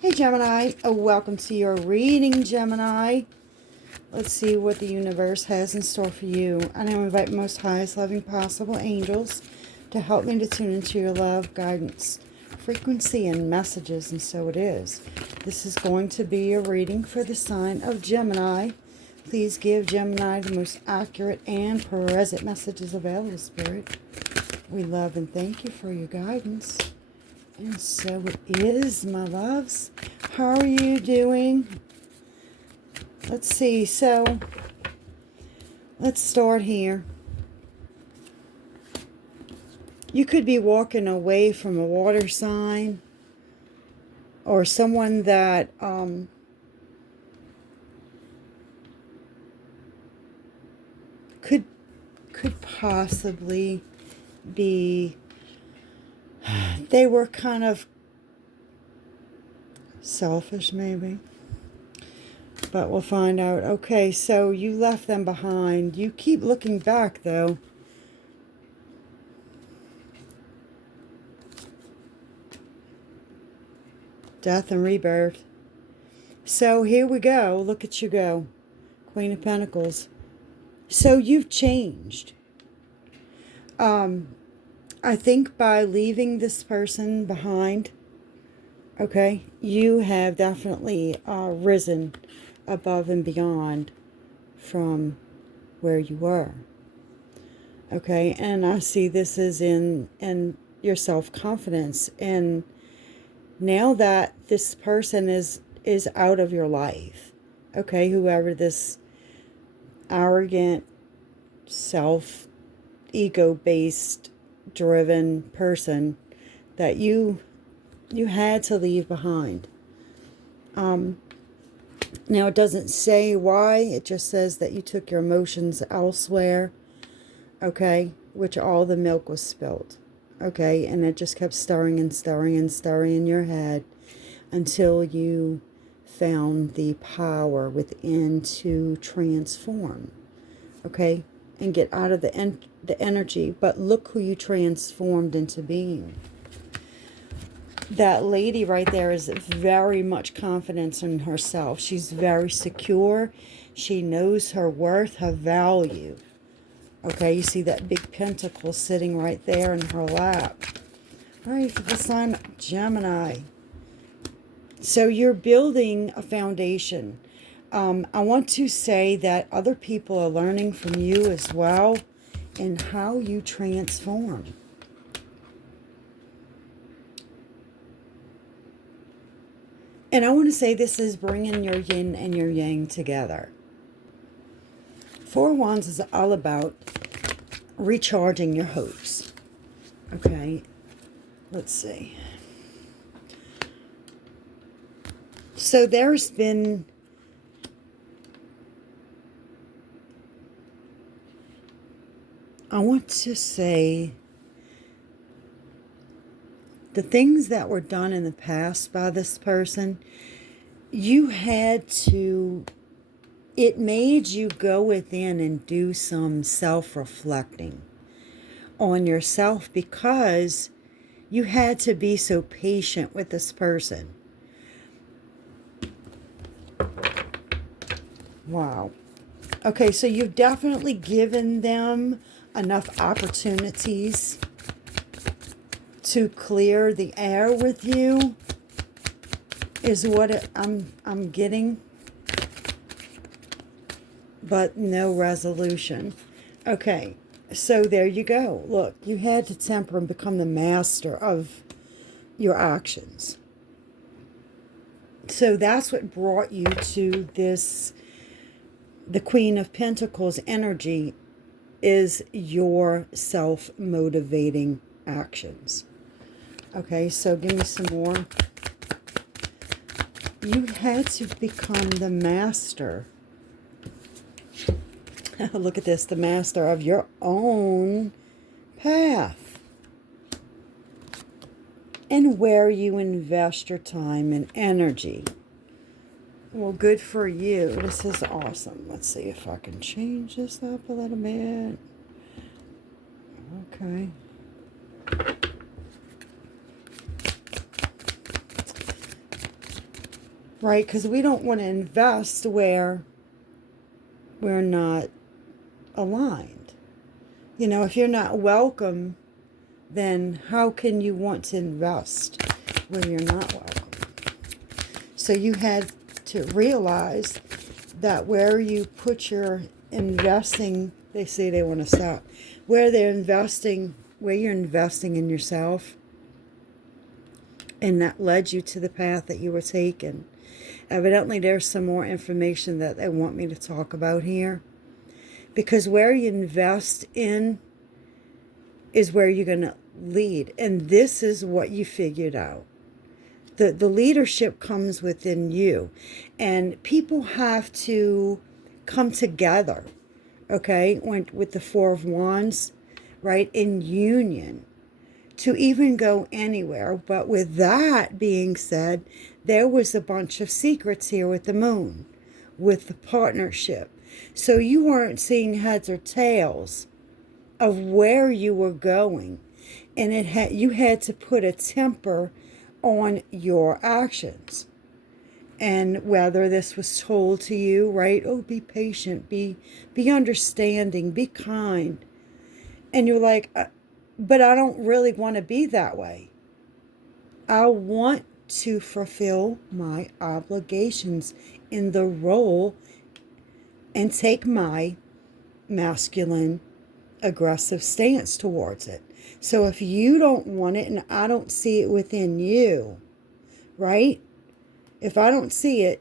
Hey Gemini, welcome to your reading, Gemini. Let's see what the universe has in store for you. And I invite most highest loving possible angels to help me to tune into your love, guidance, frequency, and messages, and so it is. This is going to be a reading for the sign of Gemini. Please give Gemini the most accurate and present messages available, Spirit. We love and thank you for your guidance. And so it is, my loves. How are you doing? Let's see. So, let's start here. You could be walking away from a water sign or someone that could possibly be, they were kind of selfish maybe, but we'll find out. Okay, so you left them behind. You keep looking back though. Death and rebirth. So here we go. Look at you go. Queen of Pentacles. So you've changed. I think by leaving this person behind, okay, you have definitely risen above and beyond from where you were. Okay, and I see this is in your self-confidence. And now that this person is out of your life, okay, whoever this arrogant, ego-based, driven person that you had to leave behind. Now it doesn't say why, it just says that you took your emotions elsewhere, okay, which all the milk was spilled, okay, and it just kept stirring and stirring and stirring in your head until you found the power within to transform, okay, and get out of the energy. But look who you transformed into being. That lady right there is very much confident in herself. She's very secure. She knows her worth, her value. Okay, you see that big pentacle sitting right there in her lap. All right, for the sign of Gemini. So you're building a foundation. I want to say that other people are learning from you as well in how you transform. And I want to say this is bringing your yin and your yang together. Four of Wands is all about recharging your hopes. Okay, let's see. So there's been I want to say the things that were done in the past by this person, you had to, it made you go within and do some self-reflecting on yourself, because you had to be so patient with this person. Wow. Okay, so you've definitely given them enough opportunities to clear the air with you, is what I'm getting, but no resolution. Okay, so there you go. Look, you had to temper and become the master of your actions. So that's what brought you to this. The Queen of Pentacles energy is your self-motivating actions. Okay, so give me some more. You had to become the master. Look at this, the master of your own path. And where you invest your time and energy. Well, good for you. This is awesome. Let's see if I can change this up a little bit. Okay. right? Because we don't want to invest where we're not aligned. You know, if you're not welcome, then how can you want to invest where you're not welcome? So you had to realize that where you put your investing, they say they want to stop, where you're investing in yourself, and that led you to the path that you were taking. Evidently, there's some more information that they want me to talk about here. Because where you invest in is where you're going to lead. And this is what you figured out. The leadership comes within you. And people have to come together, okay, with the Four of Wands, right, in union to even go anywhere. But with that being said, there was a bunch of secrets here with the moon, with the partnership. So you weren't seeing heads or tails of where you were going. And you had to put a temper on your actions. And whether this was told to you, right? Oh, be patient, be understanding, be kind. And you're like, but I don't really want to be that way. I want to fulfill my obligations in the role and take my masculine aggressive stance towards it. So if you don't want it and I don't see it within you, right? If I don't see it,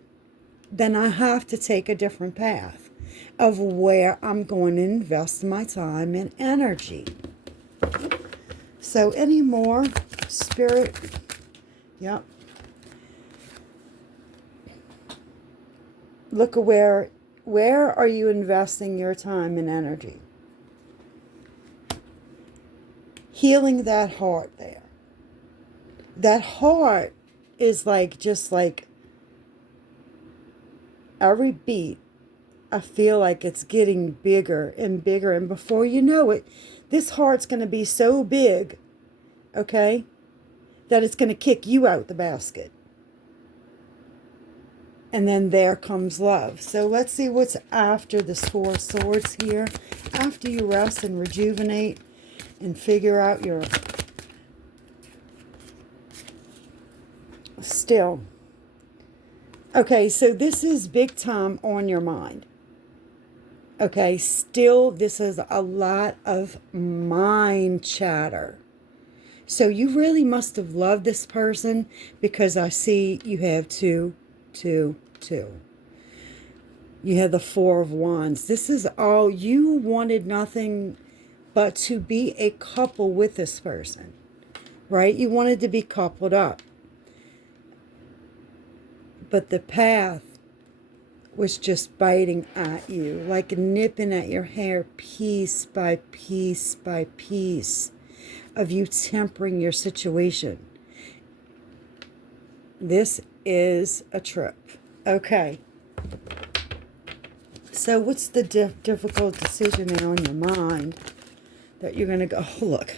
then I have to take a different path of where I'm going to invest my time and energy. So any more, Spirit? Yep. Look at where are you investing your time and energy? Healing that heart there. That heart is like, just like every beat, I feel like it's getting bigger and bigger. And before you know it, this heart's going to be so big, okay, that it's going to kick you out the basket. And then there comes love. So let's see what's after this Four of Swords here. After you rest and rejuvenate and figure out your still. Okay, so this is big time on your mind. Okay, still, this is a lot of mind chatter. So you really must have loved this person, because I see you have two. You have the Four of Wands. This is all, you wanted nothing but to be a couple with this person, right? You wanted to be coupled up. But the path was just biting at you, like nipping at your hair, piece by piece by piece, of you tempering your situation. This is a trip. Okay. So what's the difficult decision there on your mind that you're going to go, oh, look.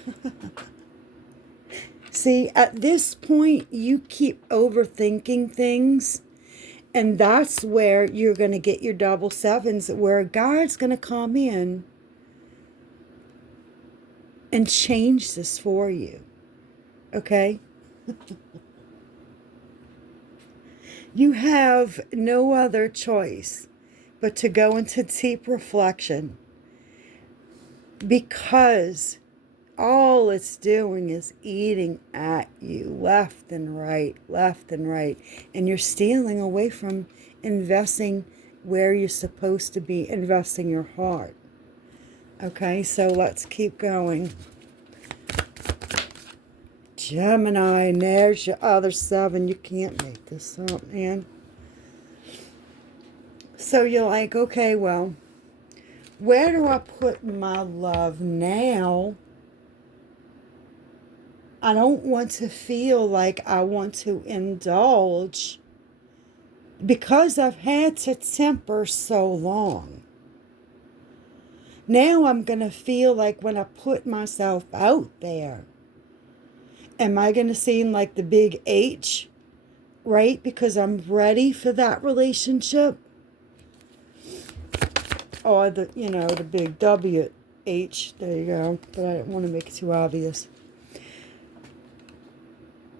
See, at this point, you keep overthinking things. And that's where you're going to get your double sevens, where God's going to come in and change this for you. Okay? You have no other choice but to go into deep reflection, because all it's doing is eating at you left and right, and you're stealing away from investing where you're supposed to be investing your heart. Okay, so let's keep going. Gemini, and there's your other seven. You can't make this up, man. So you're like, okay, well, where do I put my love now? I don't want to feel like I want to indulge, because I've had to temper so long. Now I'm going to feel like when I put myself out there, am I going to seem like the big H right? Because I'm ready for that relationship. Or the, you know, the big W-H. There you go. But I didn't want to make it too obvious.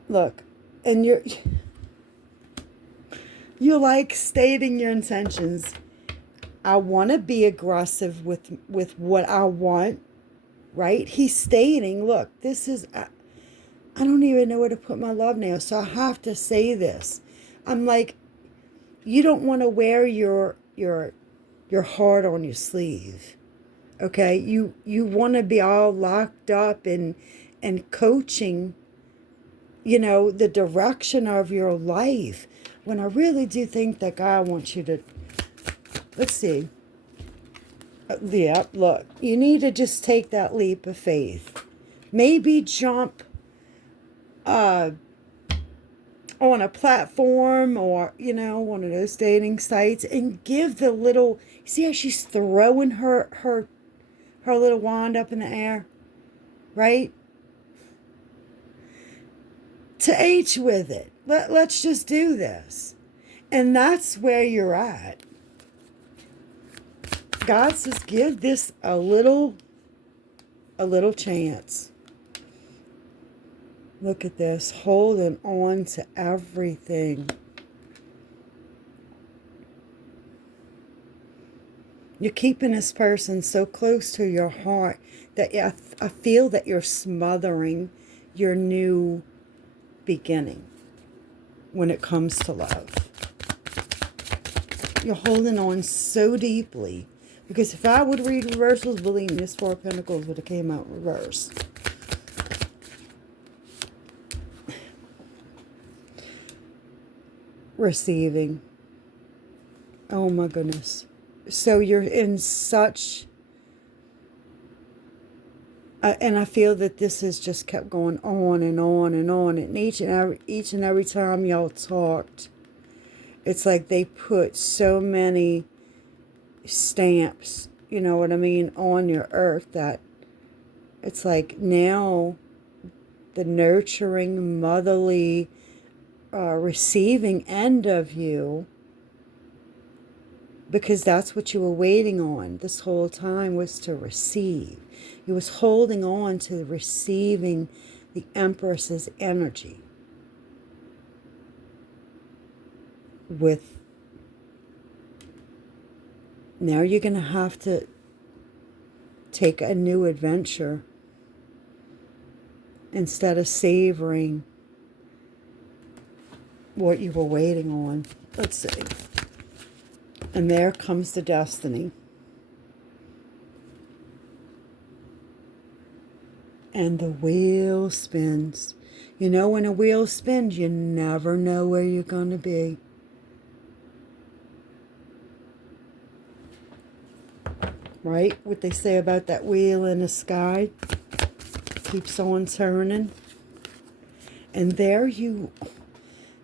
Look, and you're like stating your intentions. I want to be aggressive with what I want, right? He's stating, look, this is, I don't even know where to put my love now, so I have to say this. I'm like, you don't want to wear your heart on your sleeve, okay? You want to be all locked up and coaching, you know, the direction of your life, when I really do think that God wants you to, let's see. Yeah, look, you need to just take that leap of faith. Maybe jump on a platform or, you know, one of those dating sites and give the little, see how she's throwing her little wand up in the air, right? To H with it. Let's just do this. And that's where you're at. God says, give this a little chance. Look at this, holding on to everything. You're keeping this person so close to your heart that I feel that you're smothering your new beginning when it comes to love. You're holding on so deeply. Because if I would read reversals, believe me, this Four of Pentacles would have came out reverse. Receiving. Oh my goodness. So you're in such... and I feel that this has just kept going on and on and on. And each and every time y'all talked, it's like they put so many stamps, you know what I mean, on your earth that it's like now the nurturing, motherly, receiving end of you, because that's what you were waiting on this whole time, was to receive. You was holding on to receiving the Empress's energy with... Now you're going to have to take a new adventure instead of savoring what you were waiting on. Let's see. And there comes the destiny. And the wheel spins. You know, when a wheel spins, you never know where you're going to be. Right? What they say about that wheel in the sky. Keeps on turning. And there you...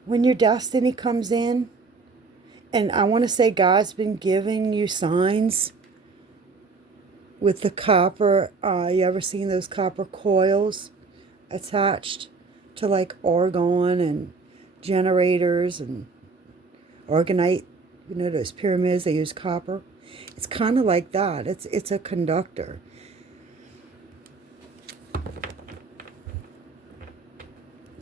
When your destiny comes in, and I want to say God's been giving you signs with the copper. You ever seen those copper coils attached to like orgone and generators and orgonite? You know those pyramids, they use copper. It's kind of like that. It's a conductor.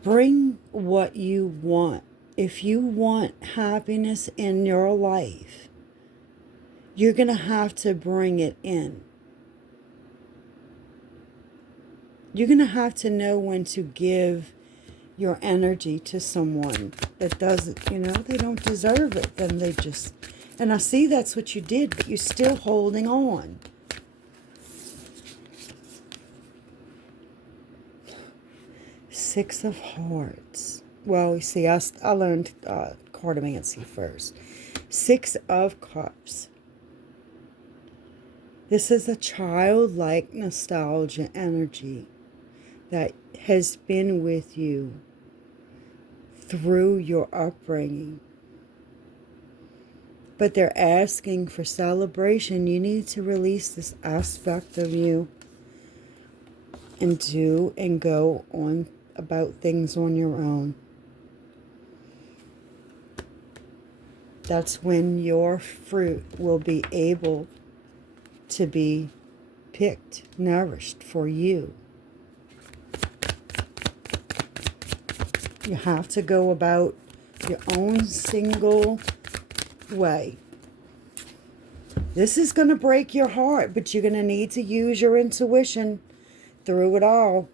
Bring what you want. If you want happiness in your life, you're going to have to bring it in. You're going to have to know when to give your energy to someone that doesn't, you know, they don't deserve it. Then they just... And I see that's what you did, but you're still holding on. Six of Hearts. Well, you see, I learned cartomancy first. Six of Cups. This is a childlike nostalgia energy that has been with you through your upbringing. But they're asking for celebration. You need to release this aspect of you and do and go on about things on your own. that's when your fruit will be able to be picked, nourished for you. You have to go about your own single way. This is going to break your heart, but you're going to need to use your intuition through it all.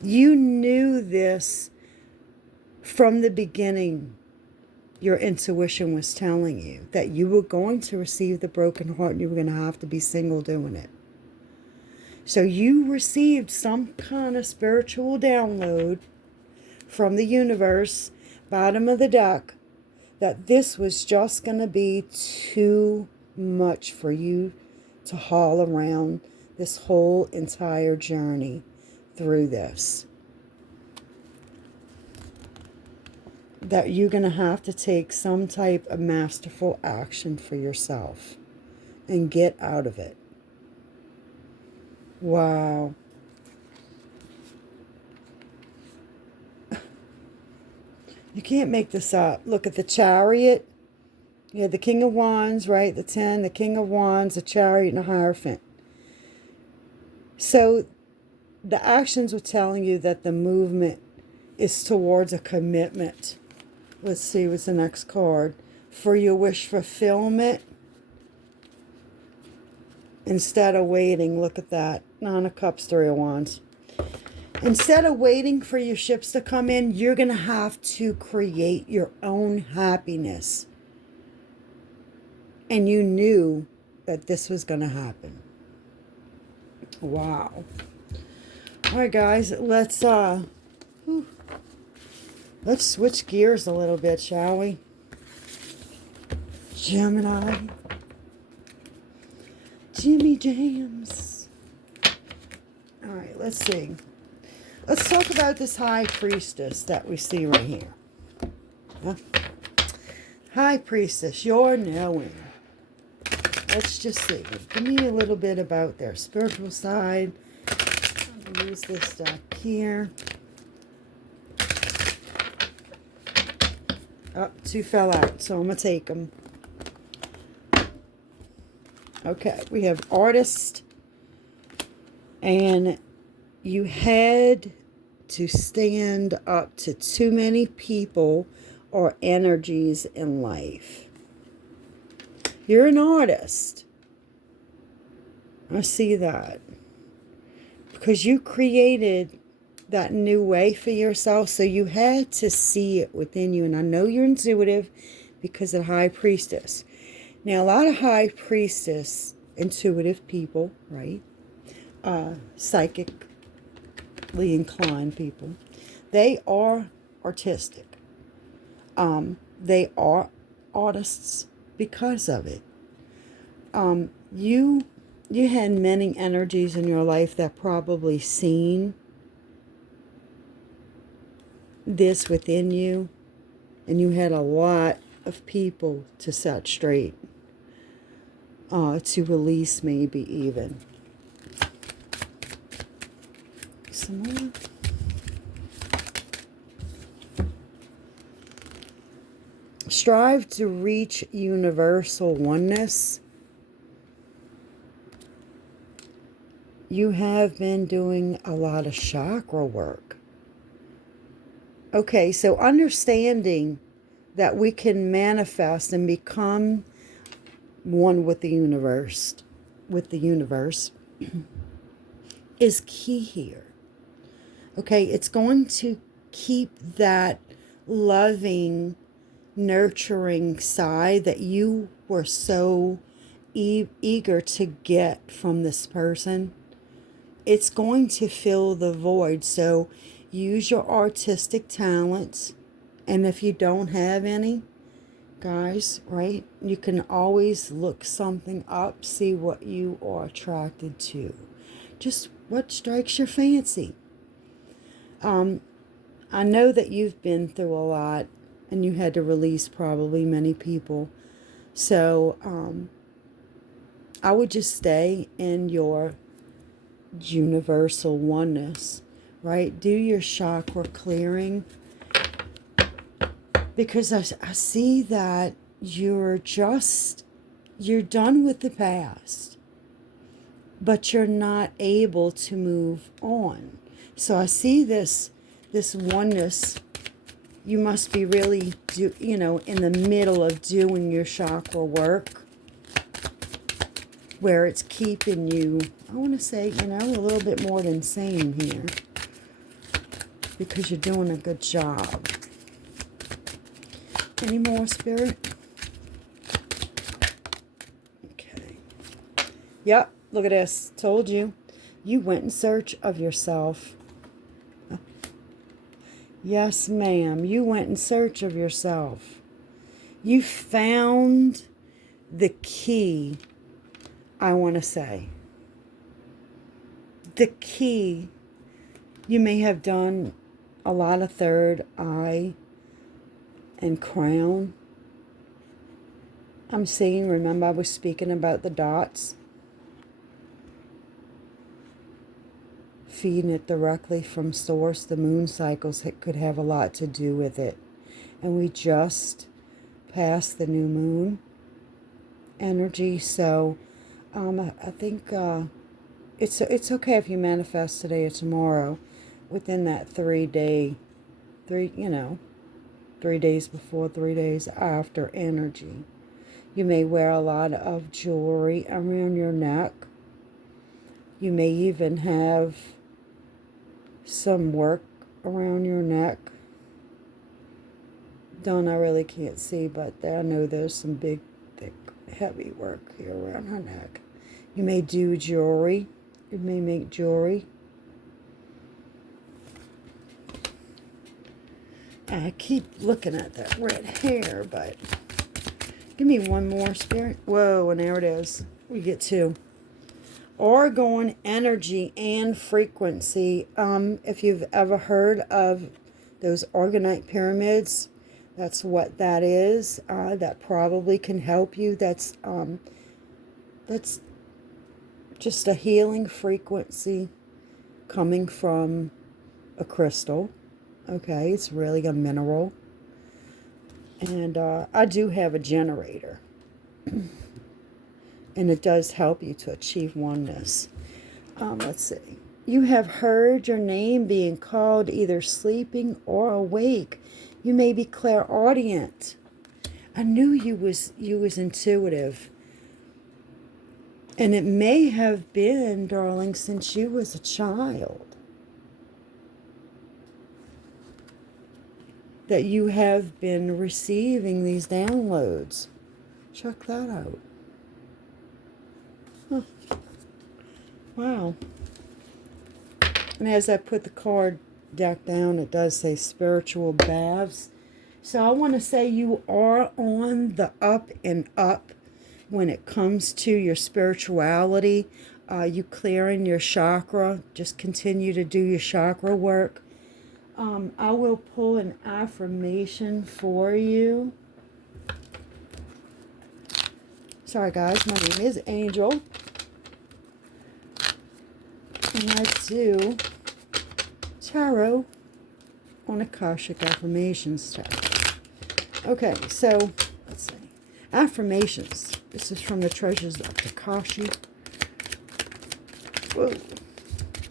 You knew this from the beginning. Your intuition was telling you that you were going to receive the broken heart and you were going to have to be single doing it. So you received some kind of spiritual download from the universe, bottom of the deck, that this was just going to be too much for you to haul around this whole entire journey through this. That you're going to have to take some type of masterful action for yourself and get out of it. Wow. You can't make this up. Look at the Chariot. You had the King of Wands, right? The 10, the King of Wands, the Chariot, and the Hierophant. So the actions were telling you that the movement is towards a commitment. Let's see what's the next card. For your wish fulfillment. Instead of waiting, look at that. Nine of Cups, Three of Wands. Instead of waiting for your ships to come in, you're going to have to create your own happiness. And you knew that this was going to happen. Wow. All right, guys, let's switch gears a little bit, shall we? Gemini. Jimmy Jams. All right, let's see. Let's talk about this High Priestess that we see right here. Huh? High Priestess, you're knowing. Let's just see. Give me a little bit about their spiritual side. I'm going to use this deck here. Oh, two fell out, so I'm going to take them. Okay, we have Artist. And you had to stand up to too many people or energies in life. You're an artist. I see that. Because you created that new way for yourself, so you had to see it within you. And I know you're intuitive because of the High Priestess. Now, a lot of High Priestess, intuitive people, right? Psychically inclined people. They are artistic. They are artists because of it. You had many energies in your life that probably seen this within you, and you had a lot of people to set straight, to release, maybe even. Some more. Strive to reach universal oneness. You have been doing a lot of chakra work. Okay, so understanding that we can manifest and become one with the universe, is key here. Okay, it's going to keep that loving, nurturing side that you were so eager to get from this person. It's going to fill the void. So use your artistic talents. And if you don't have any, guys, right, you can always look something up, see what you are attracted to. Just what strikes your fancy. I know that you've been through a lot and you had to release probably many people. So I would just stay in your universal oneness, right? Do your chakra clearing. Because I see that you're done with the past, but you're not able to move on. So I see this oneness. You must be really, in the middle of doing your chakra work, where it's keeping you, I want to say, a little bit more than sane here, because you're doing a good job. Any more, Spirit? Okay. Yep, look at this. Told you. You went in search of yourself. Yes, ma'am. You went in search of yourself. You found the key, I want to say. The key. You may have done a lot of third eye and crown. I'm seeing, remember I was speaking about the dots? Feeding it directly from source. The moon cycles could have a lot to do with it. And we just passed the new moon energy. So I think it's okay if you manifest today or tomorrow within that 3 days before, 3 days after energy. You may wear a lot of jewelry around your neck. You may even have some work around your neck. I really can't see, but I know there's some big, thick, heavy work here around her neck. You may do jewelry. You may make jewelry. I keep looking at that red hair, but give me one more, Spirit. Whoa, and there it is. We get two. Orgone energy and frequency. If you've ever heard of those organite pyramids, that's what that is. That probably can help you. That's just a healing frequency coming from a crystal. Okay, it's really a mineral. And I do have a generator. And it does help you to achieve oneness. Let's see. You have heard your name being called either sleeping or awake. You may be clairaudient. I knew you was intuitive. And it may have been, darling, since you was a child, that you have been receiving these downloads. Check that out. Huh. Wow. And as I put the card deck down, it does say spiritual baths. So I want to say you are on the up and up when it comes to your spirituality. You clearing your chakra. Just continue to do your chakra work. I will pull an affirmation for you. Sorry guys, my name is Angel. And I do tarot on Akashic Affirmations tarot. Okay, so let's see. Affirmations. This is from the Treasures of Takashi. Whoa.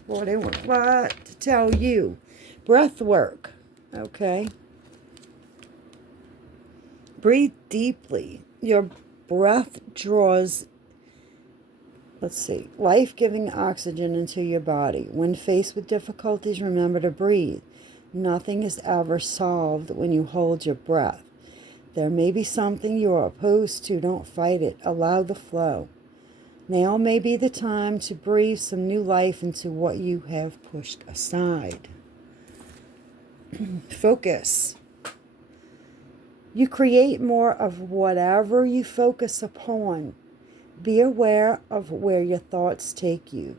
Boy, they want a lot to tell you. Breath work. Okay. Breathe deeply. Your breath draws, let's see, life-giving oxygen into your body. When faced with difficulties, remember to breathe. Nothing is ever solved when you hold your breath. There may be something you are opposed to. Don't fight it. Allow the flow. Now may be the time to breathe some new life into what you have pushed aside. Focus. You create more of whatever you focus upon. Be aware of where your thoughts take you.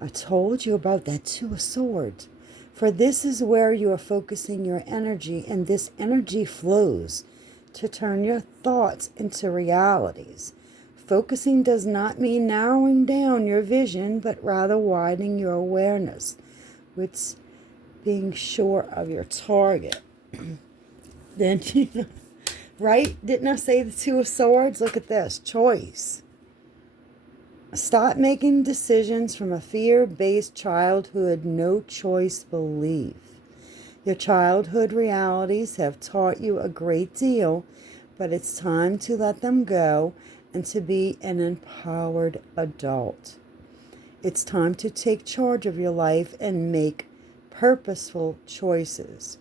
I told you about that Two of Swords. For this is where you are focusing your energy, and this energy flows to turn your thoughts into realities. Focusing does not mean narrowing down your vision, but rather widening your awareness, with being sure of your target. Then, right? Didn't I say the Two of Swords? Look at this. Choice. Stop making decisions from a fear-based childhood, no choice belief. Your childhood realities have taught you a great deal, but it's time to let them go and to be an empowered adult. It's time to take charge of your life and make purposeful choices.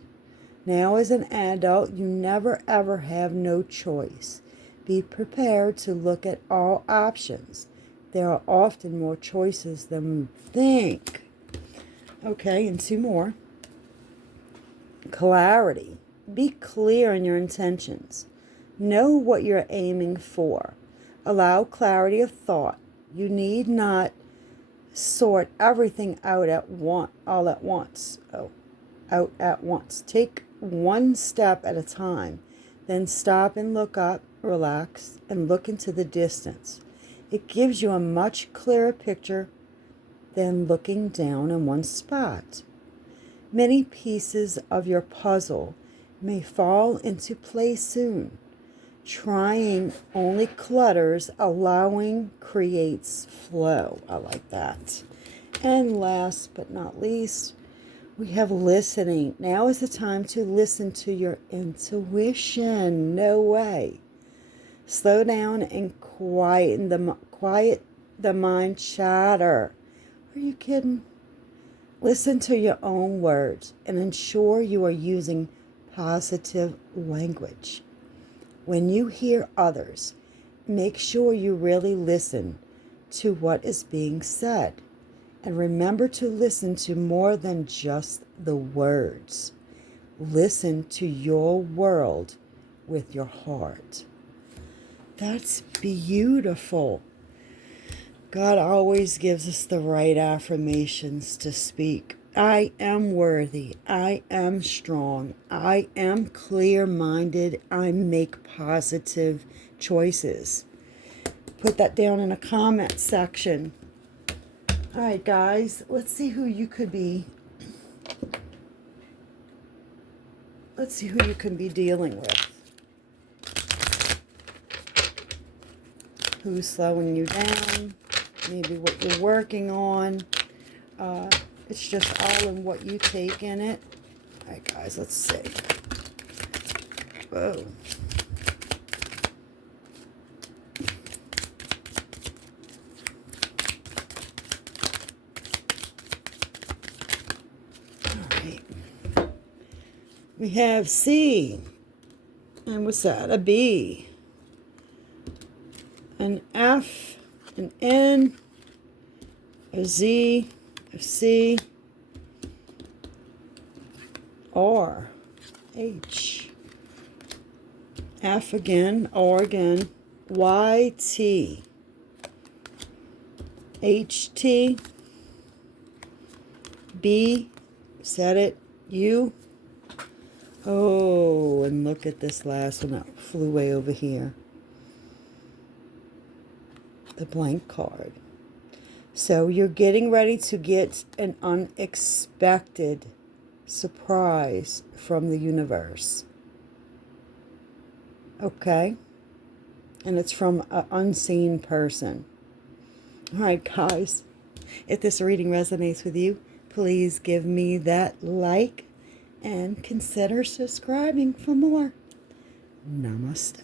Now, as an adult, you never ever have no choice. Be prepared to look at all options. There are often more choices than we think. Okay, and two more. Clarity. Be clear in your intentions. Know what you're aiming for. Allow clarity of thought. You need not sort everything out all at once. Out at once. Take one step at a time. Then stop and look up, relax, and look into the distance. It gives you a much clearer picture than looking down in one spot. Many pieces of your puzzle may fall into place soon. Trying only clutters, allowing creates flow. I like that. And last but not least, we have listening. Now is the time to listen to your intuition. No way. Slow down and quiet the mind chatter. Are you kidding? Listen to your own words and ensure you are using positive language. When you hear others, make sure you really listen to what is being said. And remember to listen to more than just the words. Listen to your world with your heart. That's beautiful. God always gives us the right affirmations to speak. I am worthy. I am strong. I am clear-minded. I make positive choices. Put that down in a comment section. All right, guys, let's see who you could be. Let's see who you can be dealing with. Who's slowing you down? Maybe what you're working on. It's just all in what you take in it. All right, guys, let's see. Whoa. All right. We have C. And what's that? A B. An F. An N. A Z. A C. R. H. F again. R again. Y. T. H. T. B. Said it. U. Oh, and look at this last one that flew way over here. The blank card. So you're getting ready to get an unexpected surprise from the universe. Okay? And it's from an unseen person. All right, guys. If this reading resonates with you, please give me that like and consider subscribing for more. Namaste.